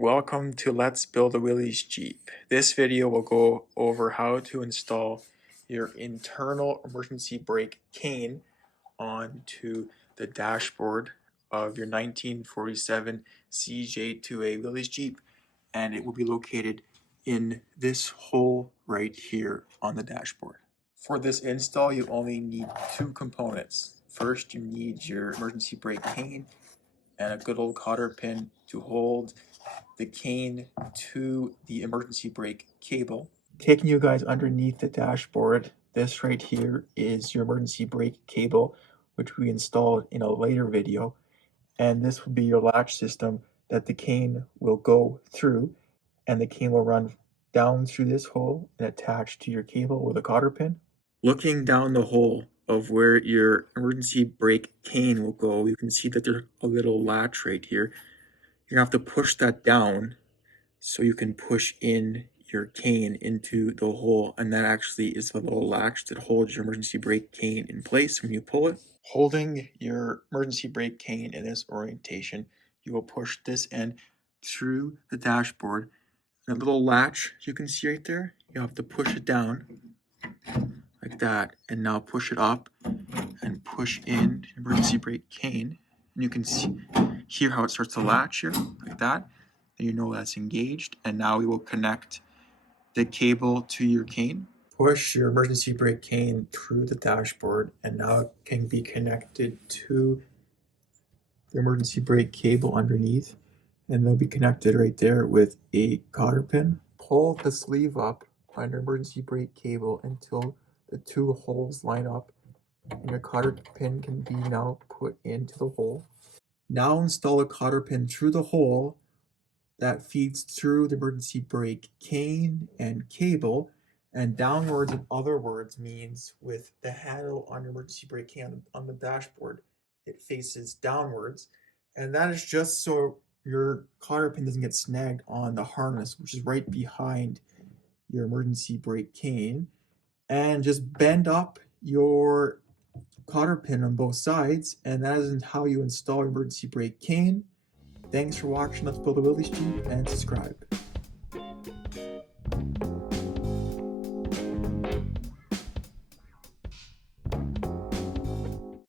Welcome to Let's Build a Willys Jeep. This video will go over how to install your internal emergency brake cane onto the dashboard of your 1947 CJ2A Willys Jeep, and it will be located in this hole right here on the dashboard. For this install, you only need two components. First, you need your emergency brake cane and a good old cotter pin to hold the cane to the emergency brake cable. Taking you guys underneath the dashboard, this right here is your emergency brake cable, which we installed in a later video. And this will be your latch system that the cane will go through, and the cane will run down through this hole and attach to your cable with a cotter pin. Looking down the hole of where your emergency brake cane will go, you can see that there's a little latch right here. You're gonna have to push that down so you can push in your cane into the hole, and that actually is the little latch that holds your emergency brake cane in place when you pull it. Holding your emergency brake cane in this orientation, you will push this end through the dashboard. The little latch you can see right there, you have to push it down like that, and now push it up and push in the emergency brake cane, and you can hear how it starts to latch here like that. And you know that's engaged, and now we will connect the cable to your cane. Push your emergency brake cane through the dashboard, and now it can be connected to the emergency brake cable underneath, and they'll be connected right there with a cotter pin. Pull the sleeve up on your emergency brake cable until the two holes line up, and your cotter pin can be now put into the hole. Now install a cotter pin through the hole that feeds through the emergency brake cane and cable, and downwards, in other words, means with the handle on your emergency brake cane on the dashboard, it faces downwards, and that is just so your cotter pin doesn't get snagged on the harness, which is right behind your emergency brake cane. And just bend up your cotter pin on both sides, and that is how you install your emergency brake cane. Thanks for watching Let's Build a Willys Jeep, and subscribe.